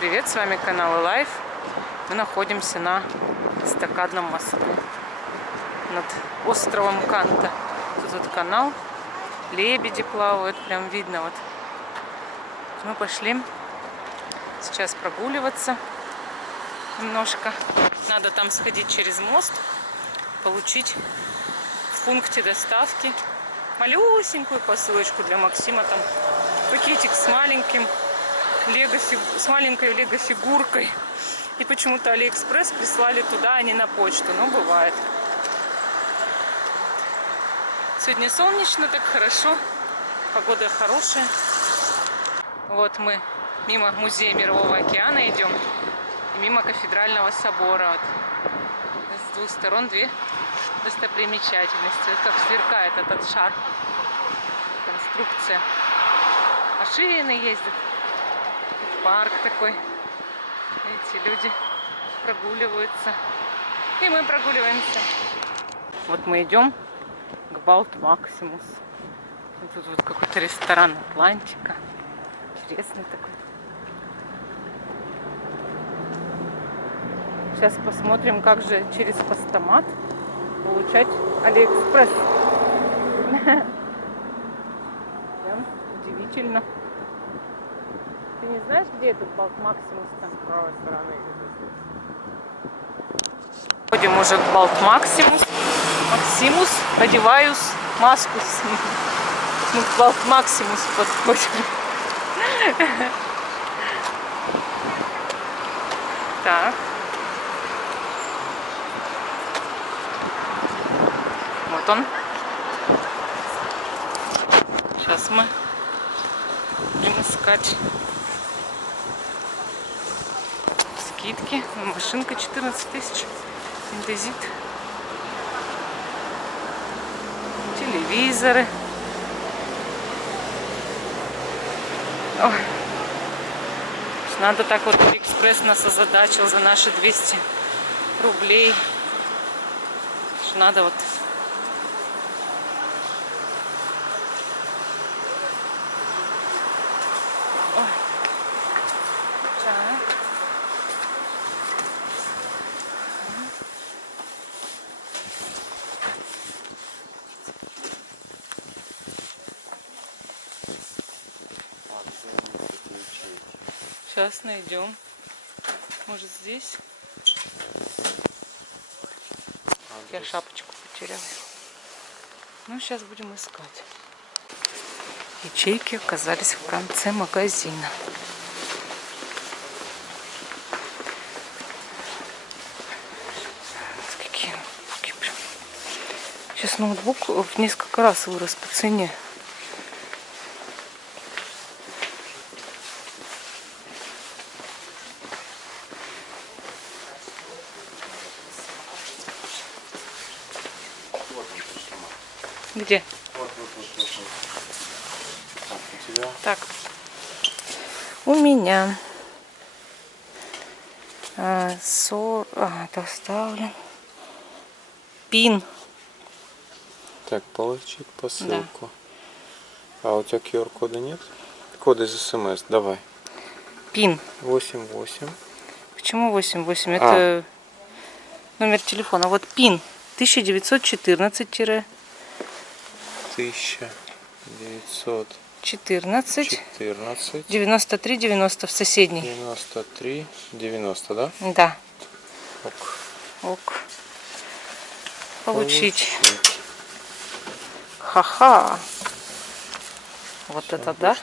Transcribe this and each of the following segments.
Привет, с вами канал Life. Мы находимся на эстакадном мосту над островом Канта. Тут вот канал, лебеди плавают, прям видно вот. Мы пошли сейчас прогуливаться немножко. Надо там сходить через мост, получить в пункте доставки малюсенькую посылочку для Максима. Там пакетик с маленькой лего-фигуркой. И почему-то Алиэкспресс прислали туда, а не на почту. Но бывает. Сегодня солнечно, так хорошо. Погода хорошая. Вот мы мимо музея Мирового океана идем. И мимо кафедрального собора. Вот. С двух сторон две достопримечательности. Вот как сверкает этот шар. Конструкция. Машины ездят. Парк такой. Эти люди прогуливаются. И мы прогуливаемся. Вот мы идем к Балт Максимус. Тут вот какой-то ресторан Атлантика. Интересный такой. Сейчас посмотрим, как же через постамат получать Алиэкспресс. Прям удивительно. Ты не знаешь, где этот Балт Максимус там? С правой стороны. Ходим уже к Балт Максимус. Одеваюсь, маску сниму. Мы к Балт Максимус подходим. Так. Вот он. Сейчас мы будем искать скидки. Машинка 14 тысяч. Индезит. Телевизоры. Ой. Надо так вот, Алиэкспресс нас озадачил за наши 200 рублей. Надо вот. Ой. Так. Сейчас найдем. Может, здесь? Я шапочку потеряла. Ну, сейчас будем искать. Ячейки оказались в конце магазина. Какие прям. Сейчас ноутбук в несколько раз вырос по цене. Где? Вот. Так, у тебя? Так. У меня. Это оставлен. Пин. Так, получить посылку. Да. А у тебя QR-кода нет? Код из СМС, давай. Пин. 88. Почему 88? Это номер телефона. Вот пин. 1914 1914 93 90 в соседней. 93 90, да? Да. Ок. Получить. Ха-ха. Вот все, это да?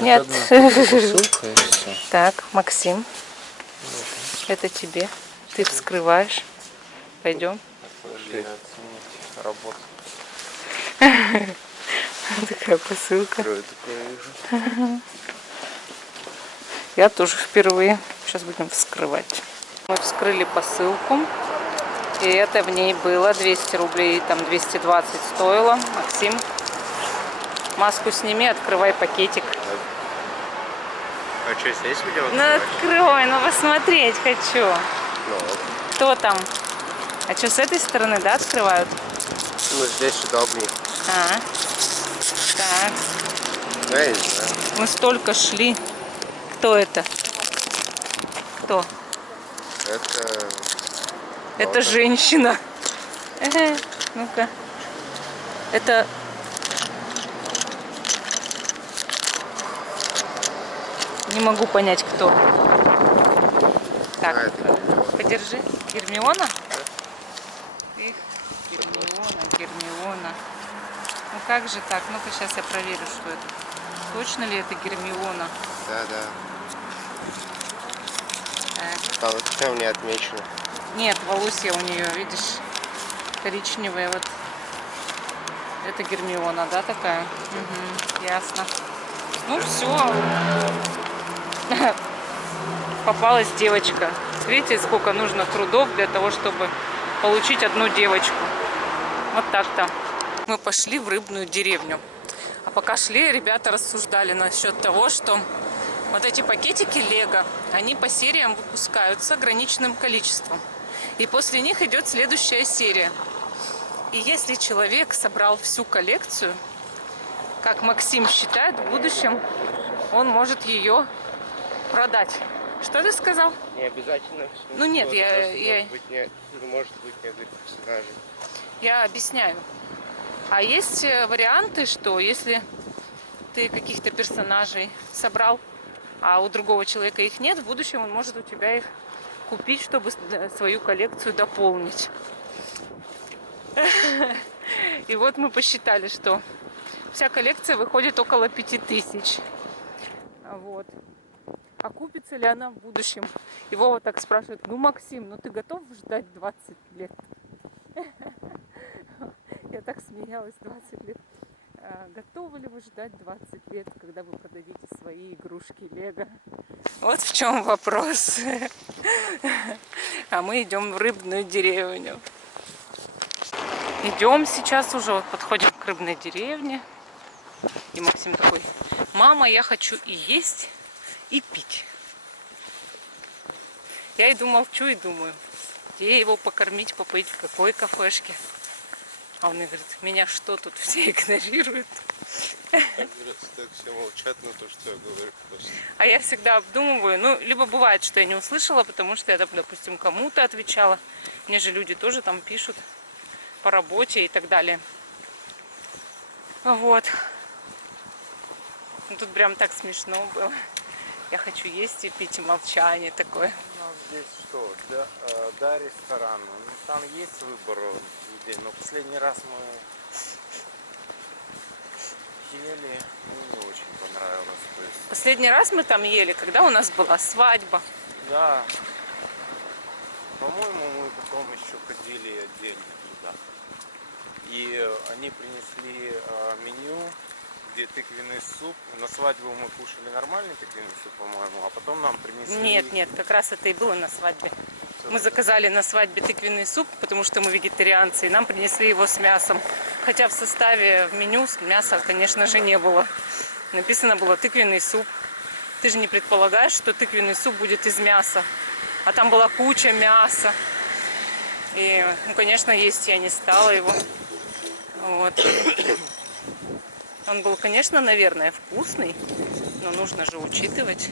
Нет. Посылка и все. Так, Максим. Это тебе. Ты вскрываешь. Пойдем. Работа. Такая посылка. Я тоже впервые. Сейчас будем вскрывать. Мы вскрыли посылку. И это в ней было 200 рублей. Там 220 стоило. Максим, маску сними, открывай пакетик. А что, здесь видео? Ну открой, ну посмотреть хочу. Кто там? А что, с этой стороны, да, открывают? Ну здесь удобнее. Так. Да, я не знаю. Мы столько шли. Кто это? Кто? Это женщина. Ну-ка. Это... Не могу понять, кто. Так, подержи. Гермиона? Их, Гермиона. Ну как же так? Ну-ка сейчас я проверю, что это. Точно ли это Гермиона? Да. Так. А вот прям не отмечено. Нет, волосья у нее, видишь, коричневые. Вот. Это Гермиона, да, такая? Угу, ясно. Ну все. Попалась девочка. Видите, сколько нужно трудов для того, чтобы получить одну девочку. Вот так-то. Мы пошли в рыбную деревню. А пока шли, ребята рассуждали насчет того, что вот эти пакетики Лего, они по сериям выпускаются ограниченным количеством. И после них идет следующая серия. И если человек собрал всю коллекцию, как Максим считает, в будущем он может ее продать. Что ты сказал? Не обязательно. Ну нет, Может быть несколько персонажей. я объясняю. А есть варианты, что если ты каких-то персонажей собрал, а у другого человека их нет, в будущем он может у тебя их купить, чтобы свою коллекцию дополнить. И вот мы посчитали, что вся коллекция выходит около 5000. Вот. А купится ли она в будущем? Его вот так спрашивают: ну, Максим, ну ты готов ждать 20 лет? Я так смеялась, 20 лет. Готовы ли вы ждать 20 лет, когда вы продадите свои игрушки Лего? Вот в чем вопрос. А мы идем в рыбную деревню. Идем сейчас уже, вот подходим к рыбной деревне. И Максим такой: мама, я хочу и есть, и пить. Я иду молчу и думаю, где его покормить, попоить, в какой кафешке. А он мне говорит: меня что, тут все игнорируют? Так все молчат на то, что я говорю. А я всегда обдумываю. Ну, либо бывает, что я не услышала, потому что я, допустим, кому-то отвечала. Мне же люди тоже там пишут по работе и так далее. Вот. Ну, тут прям так смешно было. Я хочу есть и пить, и молчание такое. У нас здесь что? Да, ресторан. Ну, там есть выбор еды, но последний раз мы ели, мне не очень понравилось. То есть, Последний раз мы там ели, когда у нас была свадьба. да, по-моему, мы потом еще ходили отдельно туда. И они принесли меню, где тыквенный суп. На свадьбу мы кушали нормальный тыквенный суп, по-моему, а потом нам принесли... Нет, как раз это и было на свадьбе. Мы заказали на свадьбе тыквенный суп, потому что мы вегетарианцы, и нам принесли его с мясом. Хотя в составе, в меню мяса, конечно же, не было. Написано было тыквенный суп. Ты же не предполагаешь, что тыквенный суп будет из мяса. А там была куча мяса. И, ну, конечно, есть я не стала его. Вот. Он был, конечно, наверное, вкусный, но нужно же учитывать,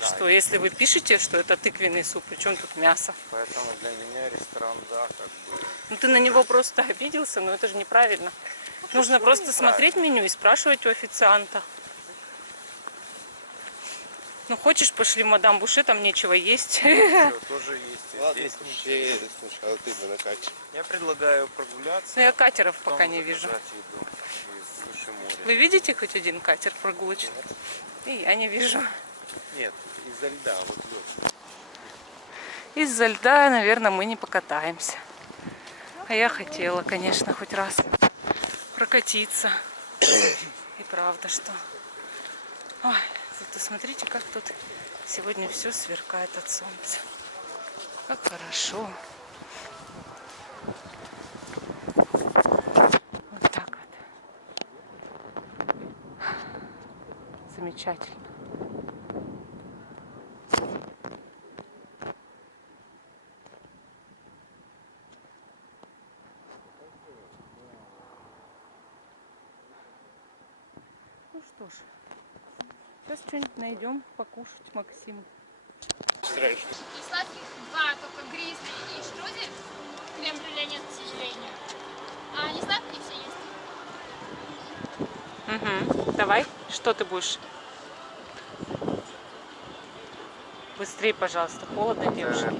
что если вы пишете, что это тыквенный суп, причем тут мясо. Поэтому для меня ресторан, да, как бы... Ну ты на него просто обиделся, но это же неправильно. Нужно просто смотреть меню и спрашивать у официанта. Ну хочешь, пошли в мадам Буше, там нечего есть. Тоже есть. Ладно, слушай, сначала ты бы накачай. Я предлагаю прогуляться. Но я катеров потом пока не вижу. заказать еду из Суши-моря. Вы видите хоть один катер прогулочный? И я не вижу. Нет, из-за льда, вот лед. Из-за льда, наверное, мы не покатаемся. А я хотела, конечно, хоть раз прокатиться. И правда, что... Ой, зато смотрите, как тут сегодня все сверкает от солнца. Как хорошо. Вот так вот. Замечательно. Ну что ж, Сейчас что-нибудь найдем покушать, Максим. С раньше. И сладких два, только гризли и штрудель. Крем-брюле нет, к сожалению. А не сладкие все есть. Угу. Давай, что ты будешь? Быстрее, пожалуйста, холодно, девушка.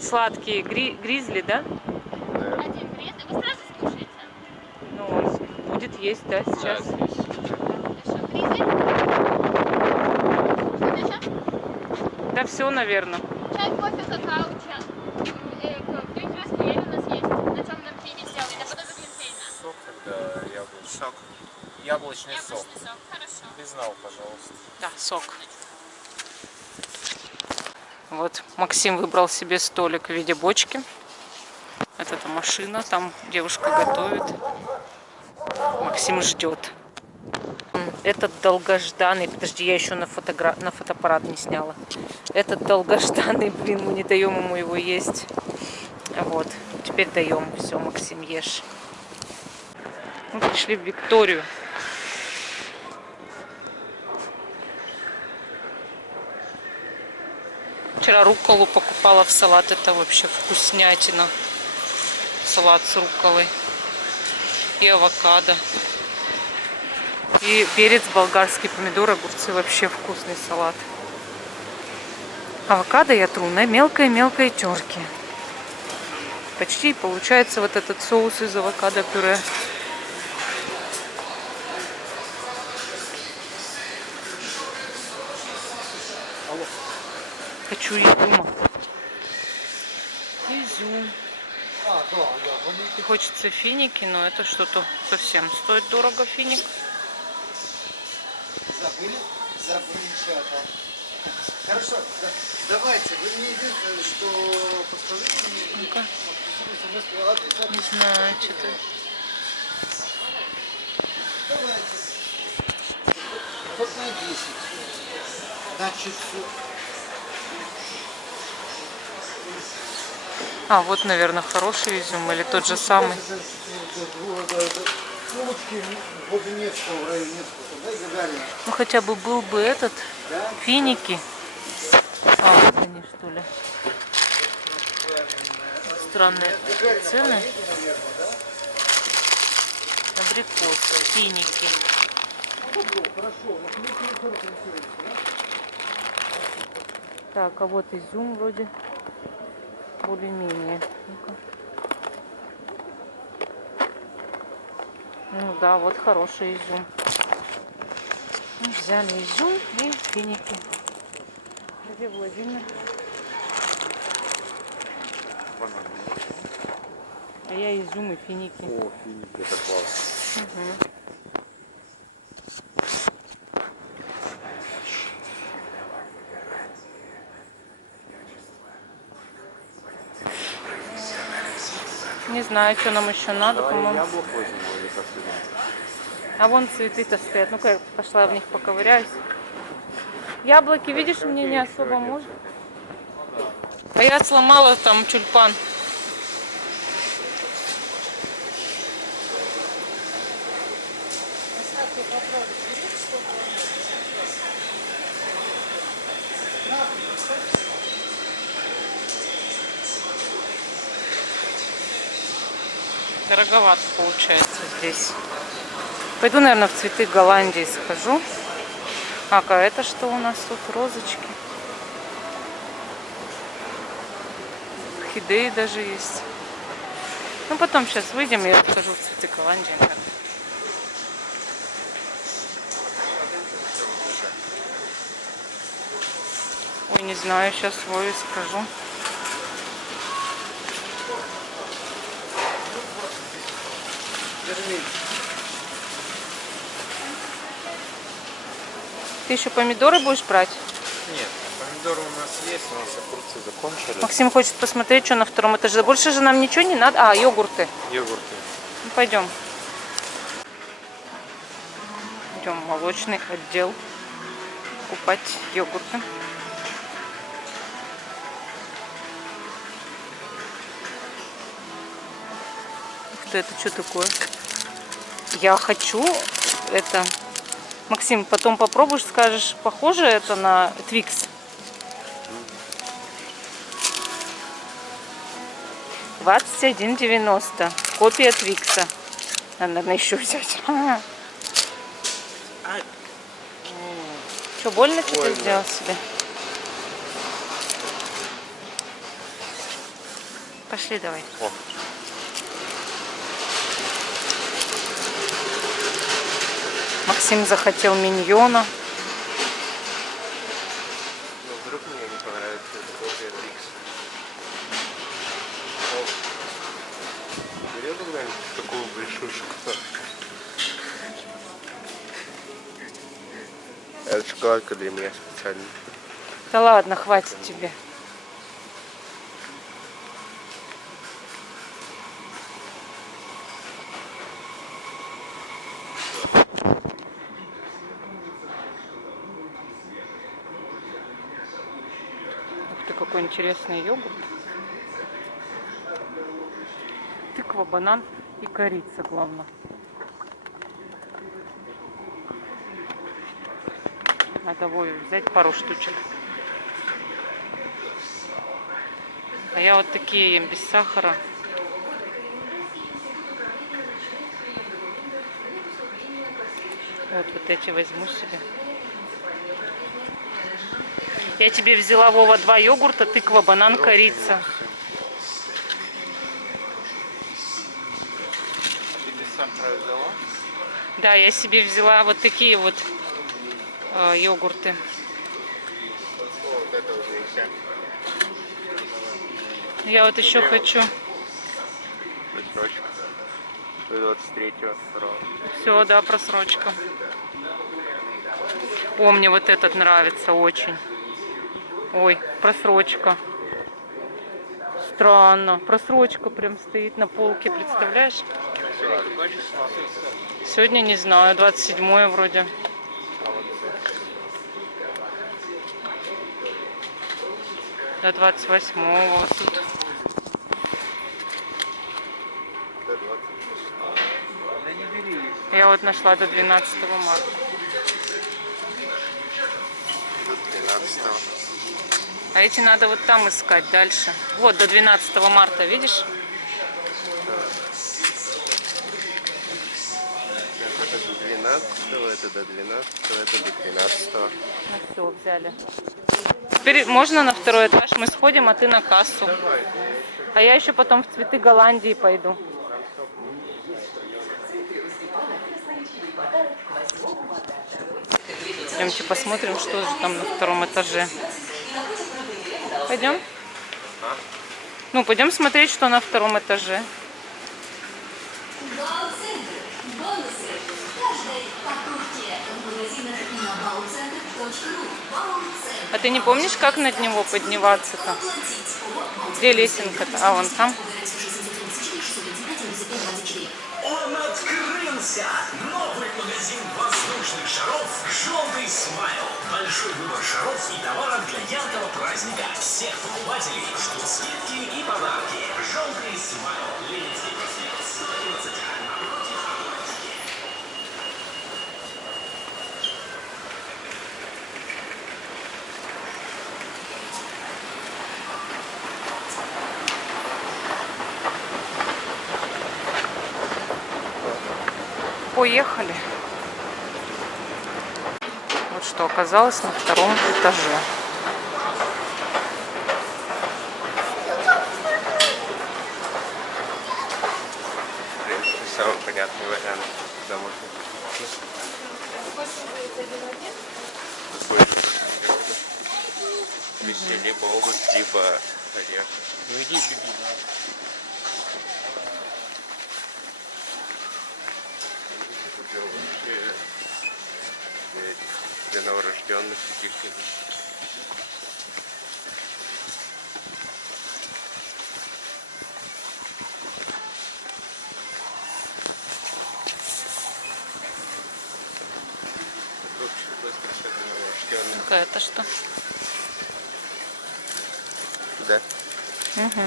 Сладкие гризли, да? Один гризли. Вы сразу скушаете? Ну, он будет есть, да, сейчас. Хорошо. Гризли? Что-то еще? Да все, наверное. Чай, кофе, какао, чай. Глинтвейн с хмелем у нас есть. На темном пиве сделали. Наподобие глинтвейна. Сок тогда яблочный. Сок. Яблочный сок. Яблочный сок. Хорошо. Без нал, пожалуйста. Да, сок. Вот Максим выбрал себе столик в виде бочки. Вот эта машина, там девушка готовит. Максим ждет. Этот долгожданный, подожди, я еще на фотоаппарат не сняла. Этот долгожданный, блин, мы не даем ему его есть. Вот, теперь даем. Все, Максим, ешь. Мы пришли в Викторию. Вчера рукколу покупала в салат. Это вообще вкуснятина. Салат с рукколой. И авокадо. И перец, болгарский помидор, огурцы. Вообще вкусный салат. Авокадо я тру на мелкой-мелкой терке. Почти получается вот этот соус из авокадо-пюре. Хочу изюма. Изюм. И хочется финики, но это что-то совсем стоит дорого, финик. Забыли? Забыли что-то. Хорошо, давайте, вы мне единственное, что подскажите мне. Ну-ка. Адрес. Не знаю, что-то. Давайте. Вот на 10. Значит, А, вот, наверное, хороший изюм или тот же самый. Булочки возле Невского, в районе Невского, да, и Гагарина. Ну, хотя бы был бы этот, финики. А, вот они, что ли. Странные цены. Абрикос, финики. Так, а вот изюм вроде более-менее. Ну-ка. Ну да, вот хороший изюм. Ну, взяли изюм и финики. Где Владимир? А я изюм и финики. О, финик, это классно. Угу. Не знаю, что нам еще надо, по-моему. Яблок возьму или как ты думаешь? А вон цветы-то стоят. Ну-ка, я пошла в них поковыряюсь. Яблоки, видишь, мне не особо можно. А я сломала там тюльпан. Дороговато получается здесь. Пойду, наверное, в цветы Голландии схожу. А это что у нас тут? Розочки. Орхидеи даже есть. Ну, потом сейчас выйдем, и я схожу в цветы Голландии. Ой, не знаю, сейчас Вове скажу. Ты еще помидоры будешь брать? Нет, помидоры у нас есть, у нас огурцы закончились. Максим хочет посмотреть, что на втором этаже. Больше же нам ничего не надо. А, йогурты. Йогурты. Ну, пойдем. Идем в молочный отдел покупать йогурты. Это что такое? Я хочу это Максим, потом попробуешь, скажешь, похоже это на Твикс? 21,90. Копия Твикса. Надо, наверное, еще взять. Что, больно тебе Больно. сделал себе? Пошли давай. О. Максим захотел миньона. Ну, вдруг мне не понравится эта копия Twix. Берет когда-нибудь такую большую шоколадку? Это шоколадка для меня специально. Да ладно, хватит тебе. Ух ты, какой интересный йогурт. Тыква, банан и корица, главное. Надо Вове взять пару штучек. А я вот такие ем без сахара. Вот эти возьму себе. Я тебе взяла, Вова, 2 йогурта, тыква, банан, корица. Ты сам взяла? Да, я себе взяла вот такие вот йогурты. О, вот это уже нельзя. Я вот еще хочу. Просрочка. До 23-го. Все, да, просрочка. О, мне вот этот нравится очень. Ой, просрочка. Странно. Просрочка прям стоит на полке, представляешь? Сегодня не знаю, 27-е вроде. До 28-го вот тут. Я вот нашла до 12 марта. До 12-го. А эти надо вот там искать дальше. Вот, до 12 марта, видишь? Это до 12-го, это до 12-го, это до 13-го. Ну все, взяли. Теперь можно на второй этаж мы сходим, а ты на кассу. А я еще потом в цветы Голландии пойду. Пойдемте посмотрим, что же там на втором этаже. Пойдем? Ну, пойдем смотреть, что на втором этаже. А ты не помнишь, как над него подниматься-то? Где лесенка-то? А, вон там. Он открылся! Новый магазин воздушных шаров «Желтый смайл». Большой выбор шаров и товаров для яркого праздника. Всех покупателей ждут скидки и подарки. «Желтый смайл». Ленинский проспект 120. Напротив автоматики. Поехали. Вот что оказалось на втором этаже. В принципе, самый понятный вариант, когда можно везти либо обувь, либо одежду. Ну иди, беги, да. Купил вообще для новорожденных каких-нибудь. Вообще просто все для новорожденных. Какая-то что? Да. Угу.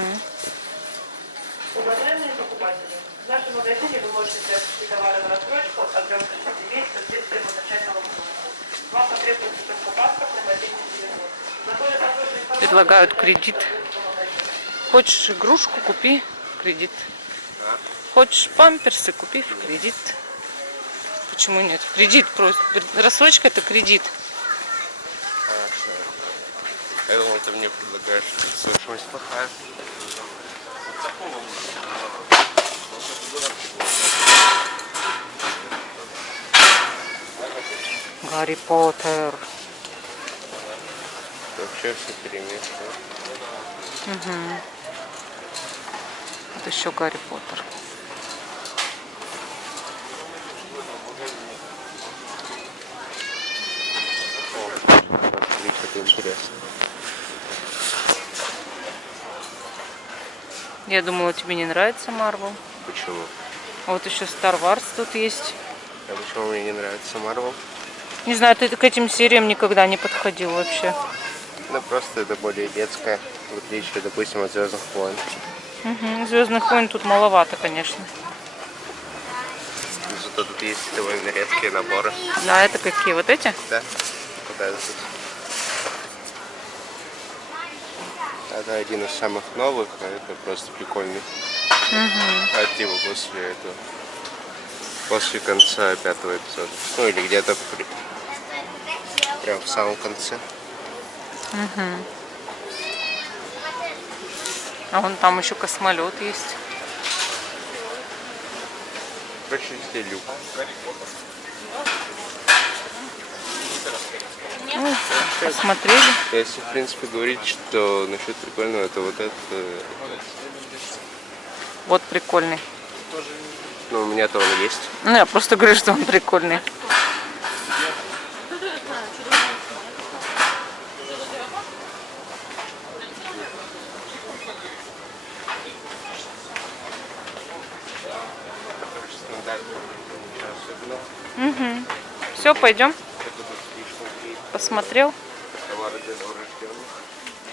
Уважаемые покупатели, в нашем магазине вы можете приобрести товары в рассрочку, объем 30 месяцев без первоначального взноса. Вам потребуется только паспорт и мобильный телефон. Предлагают кредит. Хочешь игрушку, купи в кредит. Хочешь памперсы, купи в кредит. Почему нет? Кредит просто. Рассрочка — это кредит. Хорошо. Я думал, ты мне предлагаешь слышимость плохая. Гарри Поттер. Вообще все перемешано. Угу. Вот еще Гарри Поттер. Что-то интересно. Я думала, тебе не нравится Марвел. Почему? А вот еще Star Wars тут есть. А почему мне не нравится Марвел? Не знаю, ты к этим сериям никогда не подходил вообще. Ну просто это более детское, в отличие, допустим, от Звездных войн. Угу. Звездных войн тут маловато, конечно. Зато тут есть довольно редкие наборы. Да, это какие? Вот эти? Да? Куда это тут? Это один из самых новых, а это просто прикольный. А типа после этого. После конца 5-го эпизода. Ну или где-то прям в самом конце. А вон там еще космолет есть. Короче, здесь люк. Ну, посмотрели. Если, в принципе, говорить, что насчет прикольного, это вот это... Вот прикольный. Ну, у меня-то он есть. Ну, я просто говорю, что он прикольный. Угу. Все, пойдем. Посмотрел.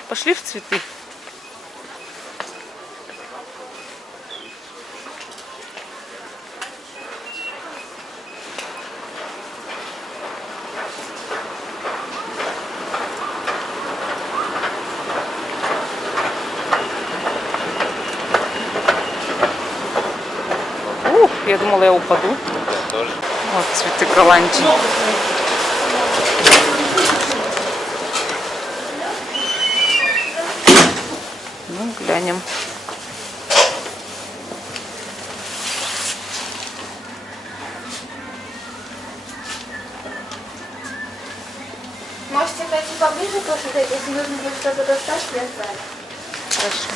Пошли в цветы. Ух, я думала, я упаду. Я тоже. Вот цветы голландии. Ну, глянем. Можете пойти поближе посмотреть, если нужно будет что-то достать, достать. Хорошо.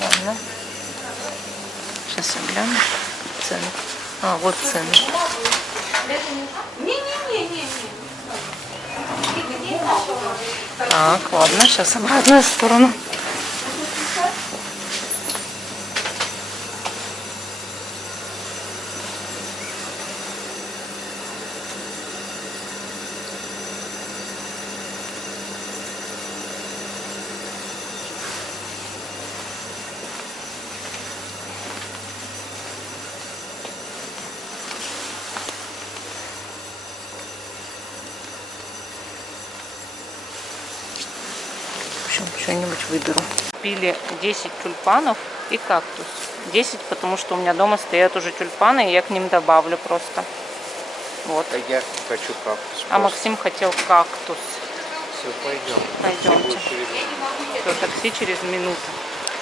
Ладно. Сейчас я гляну цены. А, вот цены. Так, ладно, сейчас обратную сторону. В общем, что-нибудь выберу. Купили 10 тюльпанов и кактус. 10, потому что у меня дома стоят уже тюльпаны, и я к ним добавлю просто. Вот. А я хочу кактус. А Максим хотел кактус. Все, пойдем. Пойдемте. Все, такси через минуту.